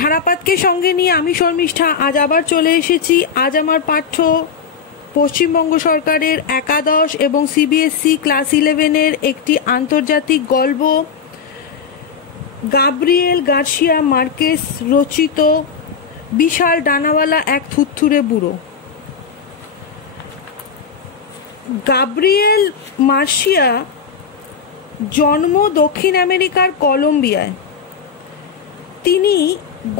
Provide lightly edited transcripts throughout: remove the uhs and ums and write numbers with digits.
ধারাপাতকে সঙ্গে নিয়ে আমি শর্মিষ্ঠা আজ আবার চলে এসেছি। আজ আমার পাঠ্য পশ্চিমবঙ্গ সরকারের একাদশ এবং সিবিএসসি ক্লাস 11-এর একটি আন্তর্জাতিক গল্প, গাব্রিয়েল গার্সিয়া মার্কেস রচিত বিশাল ডানাওয়ালা এক থুরথুরে বুড়ো। গাব্রিয়েল মার্সিয়া জন্ম দক্ষিণ আমেরিকার কলম্বিয়ায়। তিনি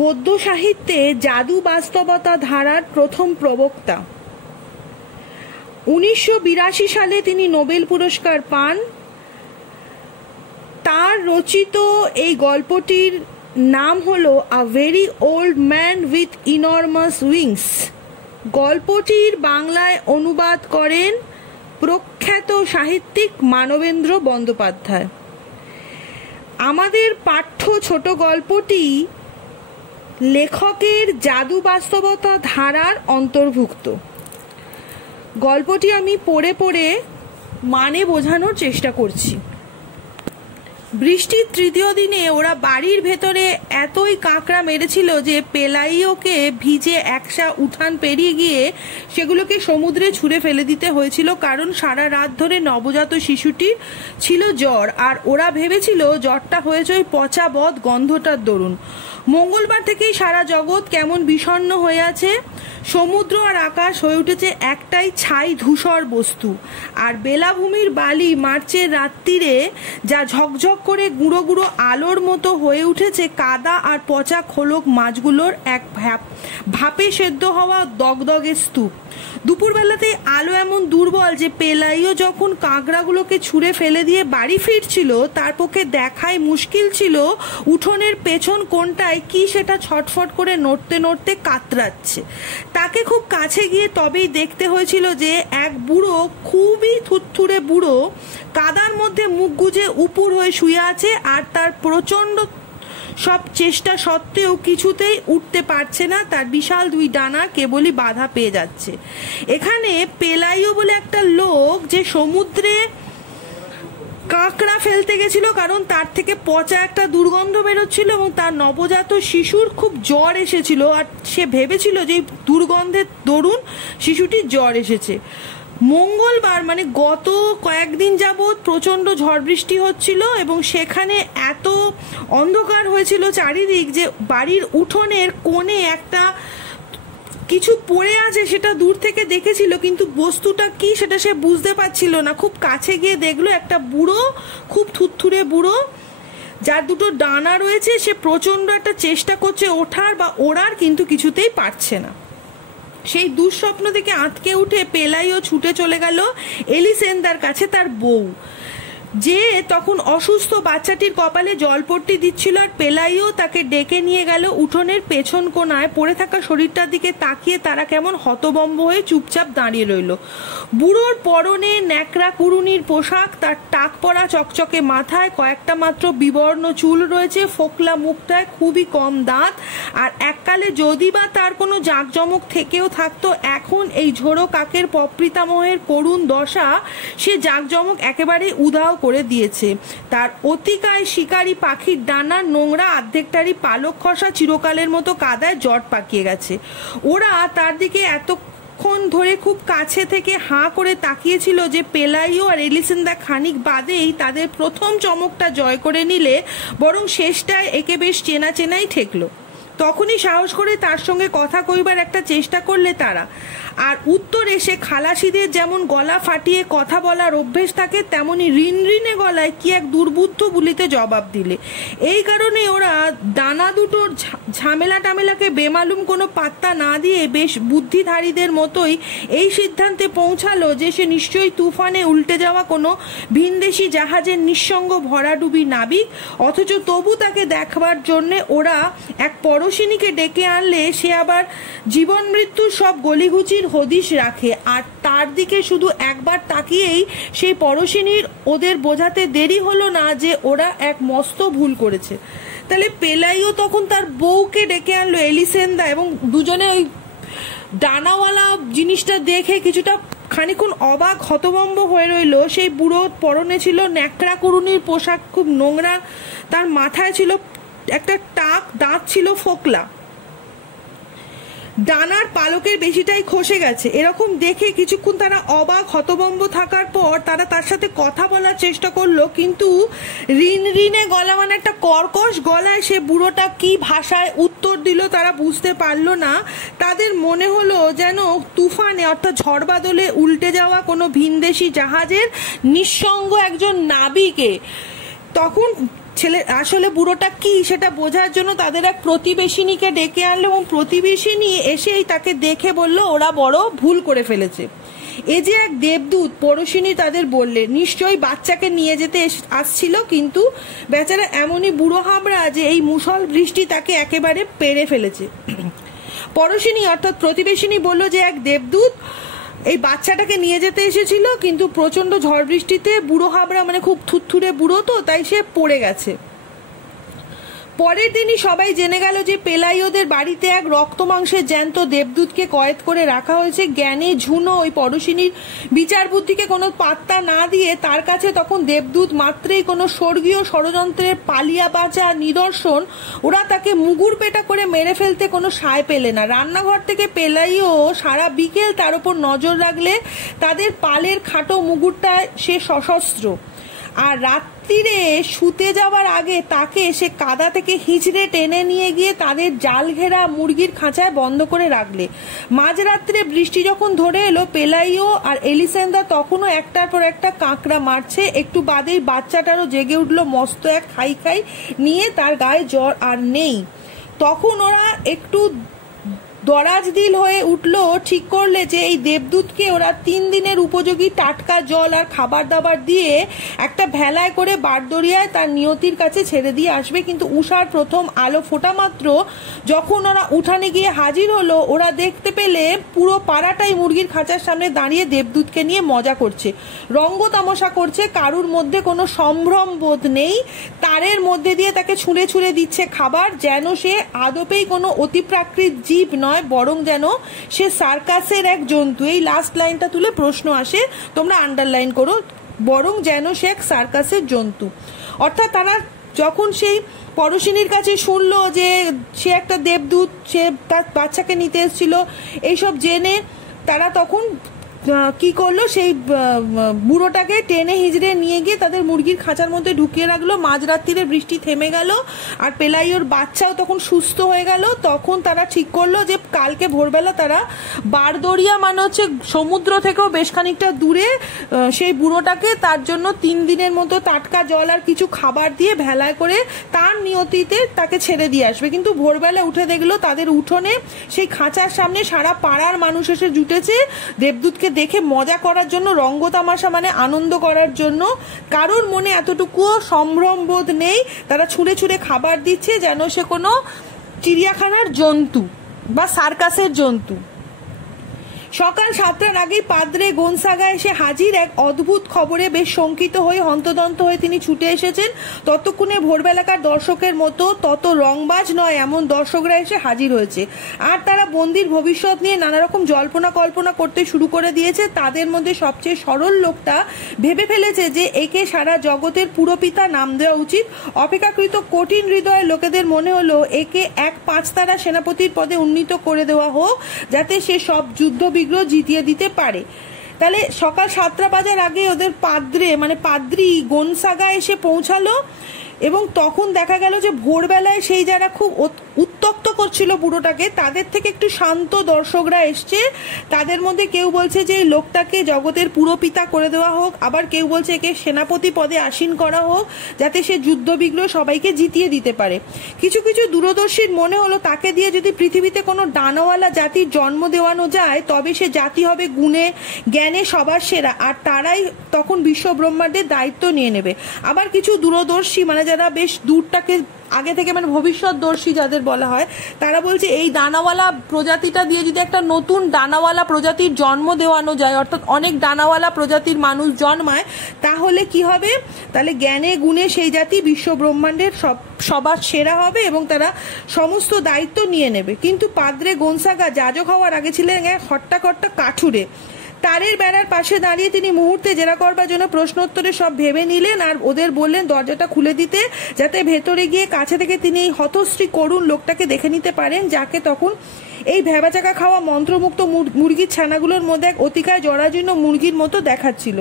গদ্য সাহিত্যে জাদু বাস্তবতা ধারার প্রথম প্রবক্তা। 1982 সালে তিনি নোবেল পুরস্কার পান। তার রচিত এই গল্পটির নাম হলো a very old man with enormous wings. গল্পটির বাংলায় অনুবাদ করেন প্রখ্যাত সাহিত্যিক মানবেন্দ্র বন্দ্যোপাধ্যায়। আমাদের পাঠ্য ছোট গল্পটি লেখকের জাদু বাস্তবতা ধারার অন্তর্ভুক্ত। গল্পটি আমি পড়ে পড়ে মানে বোঝানোর চেষ্টা করছি। বৃষ্টির তৃতীয় দিনে ওরা বাড়ির ভেতরে এতই কাঁকড়া মেরেছিল যে পেলাইওকে ভিজে একসা উঠান পেরিয়ে গিয়ে সেগুলোকে সমুদ্রে ছুঁড়ে ফেলে দিতে হয়েছিল, কারণ সারা রাত ধরে নবজাত শিশুটির ছিল জ্বর, আর ওরা ভেবেছিল জ্বরটা হয়েছে ওই পচা বদ গন্ধটার দরুন। মঙ্গলবার থেকেই সারা জগৎ কেমন বিষণ্ণ হয়ে আছে। সমুদ্র আর আকাশ হয়ে উঠেছে একটাই ছাই ধূসর বস্তু, আর বেলাভূমির বালি মার্চের রাত্রিরে যা ঝকঝক করে গুঁড়ো গুঁড়ো আলোর মতো হয়ে উঠেছে কাদা আর পচা খোলক মাছগুলোর এক ভাপে সেদ্ধ হওয়া দগদগে স্তূপ। দুপুরবেলাতেই আলো এমন দুর্বল যে পেলাইও যখন কাঁকড়াগুলোকে ছুঁড়ে ফেলে দিয়ে বাড়ি ফিরছিল তার পক্ষে দেখাই মুশকিল ছিল উঠোনের পেছন কোণটায় কি সেটা ছটফট করে নড়তে নড়তে কাতরাচ্ছে। তাকে খুব কাছে গিয়ে তবেই দেখতে হয়েছিল যে এক বুড়ো, খুবই থুরথুরে বুড়ো, কাদার মধ্যে মুখ গুজে উপুর হয়ে শুয়ে আছে, আর তার প্রচন্ড সব চেষ্টা সত্ত্বেও কিছুতেই উঠতে পারছে না। তার বিশাল দুই ডানা কেবলই বাধা পেয়ে যাচ্ছে। এখানে পেলাইও বলে একটা লোক যে সমুদ্রে কাঁকড়া ফেলতে গেছিল, কারণ তার থেকে পচা একটা দুর্গন্ধ বেরোচ্ছিল এবং তার নবজাত শিশুর খুব জ্বর এসেছিল, আর সে ভেবেছিল যে দুর্গন্ধের দরুন শিশুটির জ্বর এসেছে। মঙ্গলবার মানে গত কয়েকদিন যাবৎ প্রচন্ড ঝড় বৃষ্টি হচ্ছিল এবং সেখানে এত অন্ধকার হয়েছিল চারিদিক যে বাড়ির উঠোনের কোণে একটা কিছু পড়ে আছে সেটা দূর থেকে দেখেছিল, কিন্তু বস্তুটা কি সেটা সে বুঝতে পারছিল না। খুব কাছে গিয়ে দেখলো একটা বুড়ো, খুব থুরথুরে বুড়ো, যার দুটো ডানা রয়েছে। সে প্রচন্ড একটা চেষ্টা করছে ওঠার বা ওড়ার, কিন্তু কিছুতেই পারছে না। সেই দুঃস্বপ্ন থেকে আঁতকে উঠে পেলাইও ছুটে চলে গেল এলিসেন্দার কাছে, তার বউ, যে তখন অসুস্থ বাচ্চাটির কপালে জলপট্টি দিচ্ছিল। আর পেলাইও তাকে ডেকে নিয়ে গেল উঠোনের পেছন কোণায়। পড়ে থাকা শরীরটার দিকে তাকিয়ে তারা কেমন হতবম্ব হয়ে চুপচাপ দাঁড়িয়ে রইল। বুড়োর পরনে ন্যাকড়া কুড়ুনির পোশাক, তার টাক পড়া চকচকে মাথায় কয়েকটা মাত্র বিবর্ণ চুল রয়েছে, ফোকলা মুখটায় খুবই কম দাঁত, আর এককালে যদি বা তার কোনো জাঁকজমক থেকেও থাকতো, এখন এই ঝোড়ো কাকের পপ্রিতামহের করুণ দশা সে জাঁকজমক একেবারে উধাও করে দিয়েছে। তার অতিকায় শিকারী পাখির ডানা নোংরা আর্ধেকটারই পালক খসা চিরকালের মতো কাদায় জট পাকিয়ে গেছে। ওরা তার দিকে এতক্ষণ ধরে খুব কাছে থেকে হাঁ করে তাকিয়েছিল যে পেলাইও আর এলিসেন্দা খানিক বাদেই তাদের প্রথম চমকটা জয় করে নিলে, বরং শেষটায় একে বেশ চেনা চেনাই ঠেকলো। তখনই সাহস করে তার সঙ্গে কথা কইবার একটা চেষ্টা করলে তারা, আর উত্তর এসে খালাসিদের যেমন গলা ফাটিয়ে কথা বলার অভ্যেস থাকে তেমনি রিনরিনে গলায় কি এক দুর্বুদ্ধ বলিতে জবাব দিলে। এই কারণে ওরা ডানা দুটোর ঝামেলা টামেলাকে বেমালুম কোনো পাত্তা না দিয়ে বেশ বুদ্ধিধারীদের মতোই এই সিদ্ধান্তে পৌঁছালো যে সে নিশ্চয়ই তুফানে উল্টে যাওয়া কোনো ভিনদেশি জাহাজের নিঃসঙ্গ ভরাডুবি নাবিক, অথচ তবু তাকে দেখবার জন্যে ওরা এক পরশিনীকে ডেকে আনলে সে আবার জীবন মৃত্যুর সব গলিগুচির হদিশ রাখে। আর তার দিকে শুধু একবার তাকিয়েই সেই পরশিনীর ওদের বোঝাতে দেরি হলো না যে ওরা এক মস্ত ভুল করেছে। তাহলে পেলাইও তখন তার বউকে ডেকে আনলো এলিসেন্দা, এবং দুজনে ওই ডানাওয়ালা জিনিসটা দেখে কিছুটা খানিক্ষণ অবাক হতভম্ব হয়ে রইল। সেই বুড়ো পরনে ছিল ন্যাকড়া কুড়ুনির পোশাক, খুব নোংরা, তার মাথায় ছিল একটা টাক দাঁত ছিল ফোকলা, ডানার পালকের বেশিটাই খসে গেছে। এরকম দেখে কিছুক্ষণ তারা অবাক হতভম্ব থাকার পর তারা তার সাথে কথা বলার চেষ্টা করলো, কিন্তু রিনে গলা মানে একটা কর্কশ গলায় সে বুড়োটা কি ভাষায় উত্তর দিল তারা বুঝতে পারলো না। তাদের মনে হলো যেন তুফানে অর্থাৎ ঝড় বাদলে উল্টে যাওয়া কোনো ভিনদেশি জাহাজের নিঃসঙ্গ একজন নাবিকে। তখন আসলে বুড়োটা কি সেটা বোঝার জন্য তাদের এক প্রতিবেশিনীকে ডেকে আনলো এবং প্রতিবেশিনী এসেই তাকে দেখে বলল ওরা বড় ভুল করে ফেলেছে, এ যে এক দেবদূত। পড়শিনী তাদের বললে নিশ্চয়ই বাচ্চাকে নিয়ে যেতে আসছিল, কিন্তু বেচারা এমনই বুড়ো হাবড়া যে এই মুষল বৃষ্টি তাকে একেবারে পেরে ফেলেছে। পড়শিনী অর্থাৎ প্রতিবেশিনী বলল যে এক দেবদূত এই বাচ্চাটাকে নিয়ে যেতে এসেছিল, কিন্তু প্রচন্ড ঝড় বৃষ্টিতে বুড়ো হাবড়া মানে খুব থুরথুরে বুড়ো, তো তাই সে পড়ে গেছে। পরের দিনই সবাই জেনে গেল যে পেলাইওদের বাড়িতে এক রক্ত মাংসের জ্যান্ত দেবদূতকে কয়েদ করে রাখা হয়েছে। জ্ঞানে ঝুনো ওই পড়শিনীর বিচার বুদ্ধিকে কোনো পাত্তা না দিয়ে তার কাছে তখন দেবদূত মাত্রেই কোনো স্বর্গীয় ষড়যন্ত্রের পালিয়া বাঁচা নিদর্শন। ওরা তাকে মুগুর পেটা করে মেরে ফেলতে কোনো সায় পেলে না। রান্নাঘর থেকে পেলাইও সারা বিকেল তার উপর নজর রাখলে তাদের পালের খাটো মুগুরটা সে সশস্ত্র, আর রাত্রিরে শুতে যাওয়ার আগে তাকে সে কাদা থেকে হিঁচড়ে টেনে নিয়ে গিয়ে তাদের জাল ঘেরা মুরগির খাঁচায় বন্ধ করে রাখলে। মাঝরাত্রে বৃষ্টি যখন ধরে এলো পেলাইও আর এলিসেন্দা তখনও একটার পর একটা কাঁকড়া মারছে। একটু বাদেই বাচ্চাটারও জেগে উঠলো মস্ত এক খাই খাই নিয়ে, তার গায়ে জ্বর আর নেই। তখন ওরা একটু দরাজ দিল হয়ে উঠলো, ঠিক করলে যে এই দেবদূতকে ওরা 3 দিনের উপযোগী টাটকা জল আর খাবার দাবার দিয়ে একটা ভেলায় করে বারদরিয়ায় তার নিয়তির কাছে ছেড়ে দিয়ে আসবে। কিন্তু উষার প্রথম আলো ফোটা মাত্র যখন ওরা উঠানে গিয়ে হাজির হলো, ওরা দেখতে পেলে পুরো পাড়াটাই মুরগির খাঁচার সামনে দাঁড়িয়ে দেবদূতকে নিয়ে মজা করছে, রঙ্গ তামাশা করছে। কারুর মধ্যে কোনো সম্ভ্রম বোধ নেই, তারের মধ্যে দিয়ে তাকে ছুঁড়ে ছুঁড়ে দিচ্ছে খাবার, যেন সে আদপেই কোনো অতিপ্রাকৃত জীব নয়, বরং যেন সে সার্কাসের এক জন্তু। এই লাস্ট লাইনটা তুলে প্রশ্ন আসে, তোমরা আন্ডারলাইন করো, বরং যেন সে এক সার্কাসের জন্তু। অর্থাৎ তারা যখন সেই পড়শিনীর কাছে শুনলো যে সে একটা দেবদূত, সে তার বাচ্চাকে নিতে এসেছিল, এইসব জেনে তারা তখন কি করলো, সেই বুড়োটাকে টেনে হিজড়ে নিয়ে গিয়ে তাদের মুরগির খাঁচার মধ্যে ঢুকিয়ে রাখলো। মাঝরাত্রিরে বৃষ্টি থেমে গেল আর পেলাইওর বাচ্চাও তখন সুস্থ হয়ে গেল। তখন তারা ঠিক করলো যে কালকে ভোরবেলা তারা বারদরিয়া মানে হচ্ছে সমুদ্র থেকেও বেশ খানিকটা দূরে সেই বুড়োটাকে তার জন্য 3 দিনের মতো টাটকা জল আর কিছু খাবার দিয়ে ভেলায় করে তার নিয়তিতে তাকে ছেড়ে দিয়ে আসবে। কিন্তু ভোরবেলা উঠে দেখলো তাদের উঠোনে সেই খাঁচার সামনে সারা পাড়ার মানুষ এসে জুটেছে দেবদূতকে দেখে মজা করার জন্য, রঙ্গ তামাশা মানে আনন্দ করার জন্য। কারোর মনে এতটুকুও সম্ভ্রম বোধ নেই, তারা ছুঁড়ে ছুঁড়ে খাবার দিচ্ছে যেন সে কোনো চিড়িয়াখানার জন্তু বা সার্কাসের জন্তু। সকাল 7টার আগেই পাদ্রে গোনসাগা এসে হাজির। এক অদ্ভুত খবরে বেশ শঙ্কিত হয়ে হন্তদন্ত হয়ে তিনি ছুটে এসেছেন। ততক্ষণে ভোরবেলাকার দর্শকের মতো তত রংবাজ নয় এমন দর্শকরা এসে হাজির হয়েছে, আর তারা বন্দির ভবিষ্যৎ নিয়ে নানা রকম জল্পনা কল্পনা করতে শুরু করে দিয়েছে। তাদের মধ্যে সবচেয়ে সরল লোকটা ভেবে ফেলেছে যে একে সারা জগতের পুরপিতা নাম দেওয়া উচিত। অপেক্ষাকৃত কঠিন হৃদয়ের লোকেদের মনে হলো একে এক 5 তারা সেনাপতির পদে উন্নীত করে দেওয়া হোক, যাতে সে সব যুদ্ধ বিগ্রহ জিতিয়ে দিতে পারে। তাহলে সকাল 7টা বাজার আগে ওদের পাদ্রি গোনসাগা এসে পৌঁছালো, এবং তখন দেখা গেল যে ভোরবেলায় সেই যারা খুব উত্তক্ত করছিল বুড়োটাকে, তাদের থেকে একটু শান্ত দর্শকরা এসছে। তাদের মধ্যে কেউ বলছে যে এই লোকটাকে জগতের পুরপিতা করে দেওয়া হোক, আবার কেউ বলছে একে সেনাপতি পদে আসীন করা হোক, যাতে সে যুদ্ধ বিগ্রহ সবাইকে জিতিয়ে দিতে পারে। কিছু কিছু দূরদর্শীর মনে হলো তাকে দিয়ে যদি পৃথিবীতে কোনো ডানাওয়ালা জাতির জন্ম দেওয়ানো যায়, তবে সে জাতি হবে গুণে জ্ঞানে সবার সেরা, আর তারাই তখন বিশ্ব ব্রহ্মাণ্ডের দায়িত্ব নিয়ে নেবে। আবার কিছু দূরদর্শী মানে যারা বেশ দূরটাকে আগে থেকে মানে ভবিষ্যৎদর্শী যাদের বলা হয়, তারা বলছে এই ডানাওয়ালা প্রজাতিটা দিয়ে যদি একটা নতুন ডানাওয়ালা প্রজাতির জন্ম দেওয়ানো যায়, অর্থাৎ অনেক ডানাওয়ালা প্রজাতির মানুষ জন্মায়, তাহলে কি হবে, তাহলে জ্ঞানে গুণে সেই জাতি বিশ্ব ব্রহ্মাণ্ডের সবার সেরা হবে এবং তারা সমস্ত দায়িত্ব নিয়ে নেবে। কিন্তু পাদ্রে গোনসাগা যাজক হওয়ার আগে ছিলেন এক হট্টা কাঠুরে। তারের বেড়ার পাশে দাঁড়িয়ে তিনি মুহূর্তে জেরা করবার জন্য প্রশ্নোত্তরে সব ভেবে নিলেন আর ওদের বললেন দরজাটা খুলে দিতে, যাতে ভেতরে গিয়ে কাছে থেকে তিনি এই হতশ্রী করুণ লোকটাকে দেখে নিতে পারেন, যাকে তখন এই ভেবাচাকা খাওয়া মন্ত্রমুক্ত মুরগির ছানাগুলোর মধ্যে এক অতিকায় জরাজীর্ণ মুরগির মতো দেখাচ্ছিল।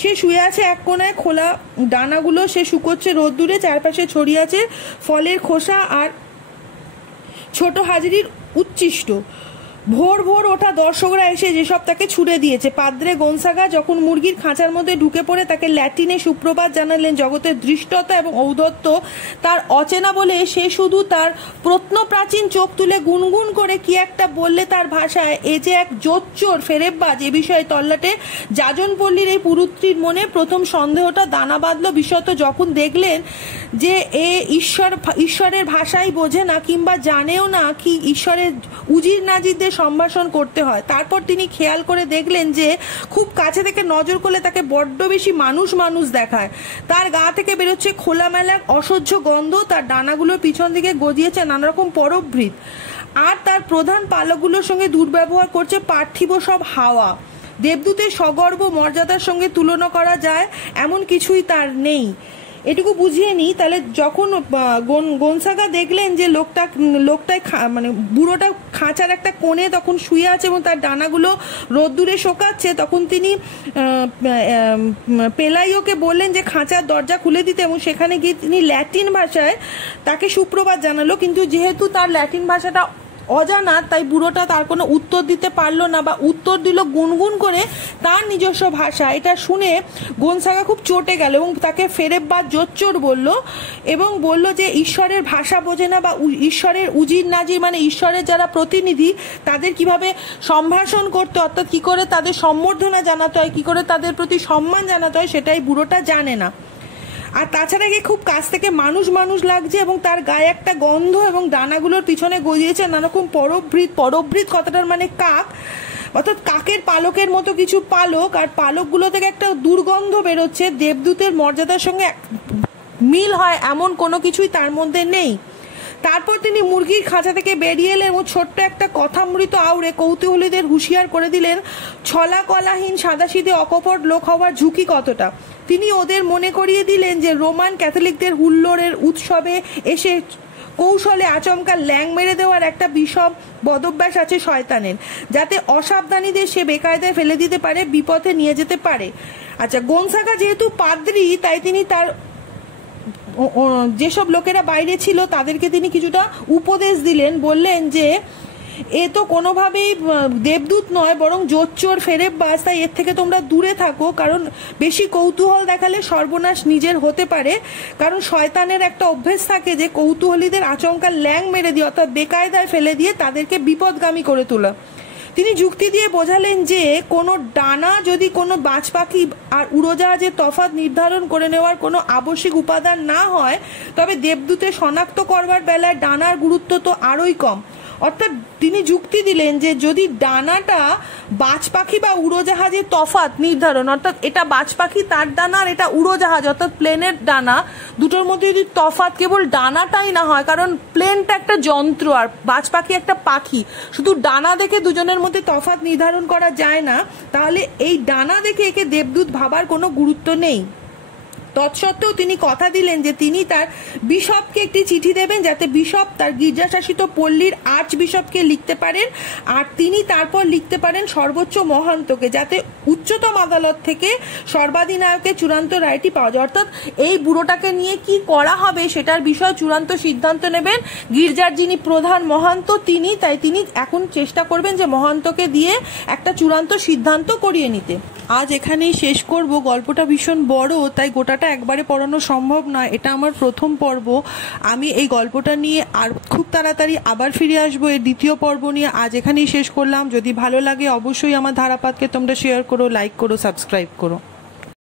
সে শুয়ে আছে এক কোনায়, খোলা ডানাগুলো সে শুকোচ্ছে রোদ্দুরে, চারপাশে ছড়িয়ে আছে ফলের খোসা আর ছোট হাজিরির উচ্ছিষ্ট। ভোর ভোর ওঠা দর্শকরা এসে যেসব তাকে ছুড়ে দিয়েছে। পাদ্রে গোনসাগা যখন মুরগির খাঁচার মধ্যে ঢুকে পড়ে তাকে ল্যাটিনে সুপ্রভাত জানালেন, জগতের দৃষ্টতা এবং ঔদ্ধত্য তার অচেনা বলে সে শুধু তার প্রত্নপ্রাচীন চোখ তুলে গুনগুন করে কি একটা বললে তার ভাষায়। এ যে এক জোচ্চোর ফেরেববাজ, এ বিষয়ে তল্লাটে যাজনপল্লীর এই পুরুত্রীর মনে প্রথম সন্দেহটা দানা বাঁধল, বিশেষত যখন দেখলেন যে এ ঈশ্বরের ভাষাই বোঝে না কিংবা জানেও না কি ঈশ্বরের উজির নাজিরদের সম্ভাষণ করতে হয়। তারপর তিনি খেয়াল করে দেখলেন যে খুব কাছে থেকে নজর করলে তাকে বড্ড বেশি মানুষ মানুষ দেখায়। তার গা থেকে বেরোচ্ছে খোলামেলা অসহ্য গন্ধ, তার ডানাগুলোর পিছন দিকে গজিয়েছে নানারকম পরবৃত, আর তার প্রধান পালকগুলোর সঙ্গে দুর্ব্যবহার করছে পার্থিব সব হাওয়া। দেবদূতের সগর্ব মর্যাদার সঙ্গে তুলনা করা যায় এমন কিছুই তার নেই। এটুকু বুঝিয়ে নিই তাহলে। যখন গোনসাগা দেখলেন যে লোকটায় মানে বুড়োটা খাঁচার একটা কোণে তখন শুয়ে আছে এবং তার ডানাগুলো রোদ্দুরে শোকাচ্ছে, তখন তিনি পেলাইওকে বললেন যে খাঁচার দরজা খুলে দিতে, এবং সেখানে গিয়ে তিনি ল্যাটিন ভাষায় তাকে সুপ্রভাত জানালো। কিন্তু যেহেতু তার ল্যাটিন ভাষাটা অজানা, তাই বুড়োটা তার কোনো উত্তর দিতে পারলো না, বা উত্তর দিল গুনগুন করে তার নিজস্ব ভাষা। এটা শুনে গোনসাগা খুব চটে গেল এবং তাকে ফেরেববাজ জোচ্চোর বলল, এবং বলল যে ঈশ্বরের ভাষা বোঝে না, বা ঈশ্বরের উজির নাজির মানে ঈশ্বরের যারা প্রতিনিধি তাদের কিভাবে সম্ভাষণ করতে, অর্থাৎ কি করে তাদের সম্বর্ধনা জানাতে হয়, কি করে তাদের প্রতি সম্মান জানাতে হয়, সেটাই বুড়োটা জানে না। আর তাছাড়া গিয়ে খুব কাছ থেকে মানুষ মানুষ লাগছে এবং তার গায়ে একটা গন্ধ, এবং ডানাগুলোর পিছনে গজিয়েছে নানারকম পরবৃত কথাটার মানে কাক, অর্থাৎ কাকের পালকের মতো কিছু পালক, আর পালকগুলো থেকে একটা দুর্গন্ধ বেরোচ্ছে। দেবদূতের মর্যাদার সঙ্গে মিল হয় এমন কোনো কিছুই তার মধ্যে নেই। তারপর তিনি মুরগির খাঁচা থেকে বেরিয়ে এলেন এবং ছোট্ট একটা কথামৃত আউড়ে কৌতূহলীদের হুঁশিয়ার করে দিলেন ছলা কলাহীন সাদাসিধে অকপট লোক হওয়ার ঝুঁকি কতটা। তিনি ওদের মনে করিয়ে দিলেন যে রোমান ক্যাথলিকদের হুল্লোড়ের উৎসবে এসে কৌশলে আচমকা ল্যাং মেরে দেওয়ার একটা বিষম বদভ্যাস আছে শয়তানের, যাতে অসাবধানীদের সে বেকায়দায় ফেলে দিতে পারে, বিপথে নিয়ে যেতে পারে। আচ্ছা, গোনসাগা যেহেতু পাদ্রী, তাই তিনি তার যেসব লোকেরা বাইরে ছিল তাদেরকে তিনি কিছুটা উপদেশ দিলেন। বললেন যে এ তো কোনোভাবেই দেবদূত নয়, বরং জোচ্চোর ফেরেববাজ, তাই এর থেকে তোমরা দূরে থাকো, কারণ বেশি কৌতূহল দেখালে সর্বনাশ নিজের হতে পারে। কারণ শয়তানের একটা অভ্যেস থাকে যে কৌতূহলীদের আচমকা ল্যাং মেরে দিয়ে, অর্থাৎ বেকায়দায় ফেলে দিয়ে তাদেরকে বিপদগামী করে তোলা। তিনি যুক্তি দিয়ে বোঝালেন যে কোনো ডানা যদি কোনো বাজ পাখি আর উড়োজাহাজের তফাৎ নির্ধারণ করে নেওয়ার কোনো আবশ্যিক উপাদান না হয়, তবে দেবদূতে শনাক্ত করবার বেলায় ডানার গুরুত্ব তো আরোই কম। অর্থাৎ তিনি যুক্তি দিলেন যে যদি ডানাটা বাজ পাখি বা উড়োজাহাজের তফাৎ নির্ধারণ, অর্থাৎ এটা বাজ পাখি তার ডানা আর এটা উড়োজাহাজ অর্থাৎ প্লেনের ডানা, দুটোর মধ্যে যদি তফাৎ কেবল ডানাটাই না হয়, কারণ প্লেনটা একটা যন্ত্র আর বাজ পাখি একটা পাখি, শুধু ডানা দেখে দুজনের মধ্যে তফাৎ নির্ধারণ করা যায় না, তাহলে এই ডানা দেখে একে দেবদূত ভাবার কোনো গুরুত্ব নেই। তৎসত্ত্বেও তিনি কথা দিলেন যে তিনি তার বিশপকে একটি চিঠি দেবেন, যাতে বিশপ তার গির্জাশাসিত পল্লীর আর্চ বিশপকে লিখতে পারেন, আর তিনি তারপর লিখতে পারেন সর্বোচ্চ মহান্তকে, যাতে উচ্চতম আদালত থেকে সর্বাধিনায়কের চূড়ান্ত রায়টি পাওয়া যায়। অর্থাৎ এই বুড়োটাকে নিয়ে কি করা হবে সেটার বিষয়ে চূড়ান্ত সিদ্ধান্ত নেবেন গির্জার যিনি প্রধান মহান্ত তিনি। তাই তিনি এখন চেষ্টা করবেন যে মহান্তকে দিয়ে একটা চূড়ান্ত সিদ্ধান্ত করিয়ে নিতে। আজ এখানেই শেষ করব। গল্পটা ভীষণ বড়, তাই গোটাটা একবারে পড়ানো সম্ভব নয়। এটা আমার প্রথম পর্ব। আমি এই গল্পটা নিয়ে আর খুব তাড়াতাড়ি আবার ফিরে আসবো এর দ্বিতীয় পর্ব নিয়ে। আজ এখানেই শেষ করলাম। যদি ভালো লাগে অবশ্যই আমার ধারাপাতকে তোমরা শেয়ার করো, লাইক করো, সাবস্ক্রাইব করো।